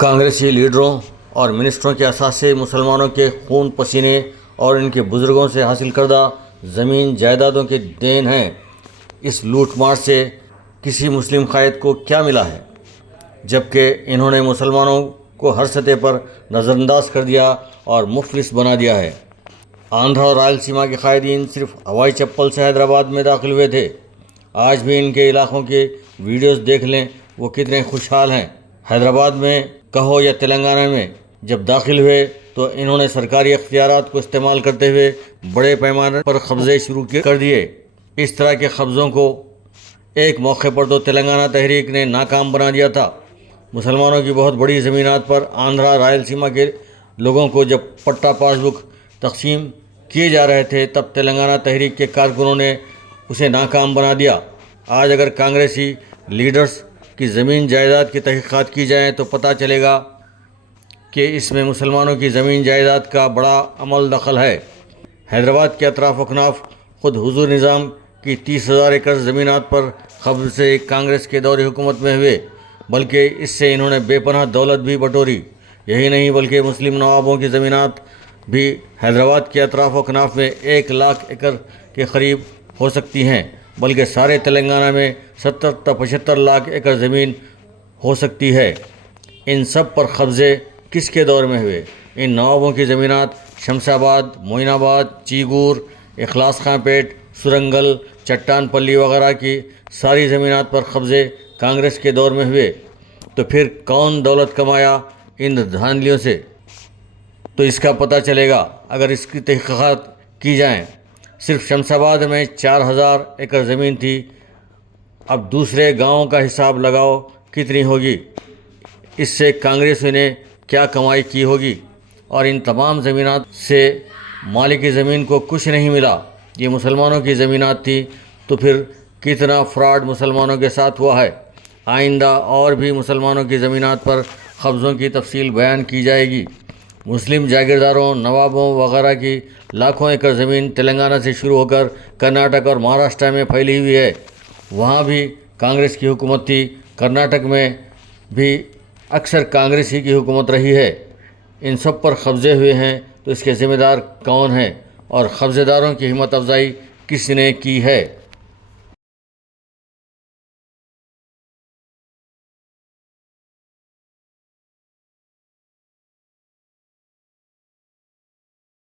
کانگریسی لیڈروں اور منسٹروں کے اثاثے مسلمانوں کے خون پسینے اور ان کے بزرگوں سے حاصل کردہ زمین جائیدادوں کے دین ہیں۔ اس لوٹ مار سے کسی مسلم قائد کو کیا ملا ہے، جبکہ انہوں نے مسلمانوں کو ہر سطح پر نظر انداز کر دیا اور مفلس بنا دیا ہے۔ آندھرا اور رائلسیما کے قائدین صرف ہوائی چپل سے حیدرآباد میں داخل ہوئے تھے۔ آج بھی ان کے علاقوں کے ویڈیوز دیکھ لیں، وہ کتنے خوشحال ہیں۔ حیدرآباد میں کہو یا تلنگانہ میں جب داخل ہوئے تو انہوں نے سرکاری اختیارات کو استعمال کرتے ہوئے بڑے پیمانے پر قبضے شروع کر دیے۔ اس طرح کے قبضوں کو ایک موقع پر تو تلنگانہ تحریک نے ناکام بنا دیا تھا۔ مسلمانوں کی بہت بڑی زمینات پر آندھرا رائلسیما کے لوگوں کو جب پٹا پاس بک تقسیم کیے جا رہے تھے، تب تلنگانہ تحریک کے کارکنوں نے اسے ناکام بنا دیا۔ آج اگر کانگریسی لیڈرز کی زمین جائیداد کی تحقیقات کی جائیں تو پتہ چلے گا کہ اس میں مسلمانوں کی زمین جائیداد کا بڑا عمل دخل ہے۔ حیدرآباد کے اطراف و اکناف خود حضور نظام کی 30,000 ایکڑ زمینات پر قبضے کانگریس کے دور حکومت میں ہوئے، بلکہ اس سے انہوں نے بے پناہ دولت بھی بٹوری۔ یہی نہیں بلکہ مسلم نوابوں کی زمینات بھی حیدرآباد کے اطراف و اکناف میں 1,00,000 ایکڑ کے قریب ہو سکتی ہیں، بلکہ سارے تلنگانہ میں 70 تا 75 لاکھ ایکڑ زمین ہو سکتی ہے۔ ان سب پر قبضے کس کے دور میں ہوئے؟ ان نوابوں کی زمینات شمس آباد، معین آباد، چیگور، اخلاص خاں پیٹ، سرنگل، چٹان پلی وغیرہ کی ساری زمینات پر قبضے کانگریس کے دور میں ہوئے۔ تو پھر کون دولت کمایا ان دھاندلیوں سے؟ تو اس کا پتہ چلے گا اگر اس کی تحقیقات کی جائیں۔ صرف شمس آباد میں 4,000 ایکڑ زمین تھی، اب دوسرے گاؤں کا حساب لگاؤ کتنی ہوگی۔ اس سے کانگریس نے کیا کمائی کی ہوگی، اور ان تمام زمینات سے مالک زمین کو کچھ نہیں ملا، یہ مسلمانوں کی زمینات تھی۔ تو پھر کتنا فراڈ مسلمانوں کے ساتھ ہوا ہے۔ آئندہ اور بھی مسلمانوں کی زمینات پر قبضوں کی تفصیل بیان کی جائے گی۔ مسلم جاگیرداروں، نوابوں وغیرہ کی لاکھوں ایکڑ زمین تلنگانہ سے شروع ہو کر کرناٹک اور مہاراشٹر میں پھیلی ہوئی ہے۔ وہاں بھی کانگریس کی حکومت تھی۔ کرناٹک میں بھی اکثر کانگریس ہی کی حکومت رہی ہے۔ ان سب پر قبضے ہوئے ہیں، تو اس کے ذمہ دار کون ہیں اور قبضے داروں کی ہمت افزائی کس نے کی ہے؟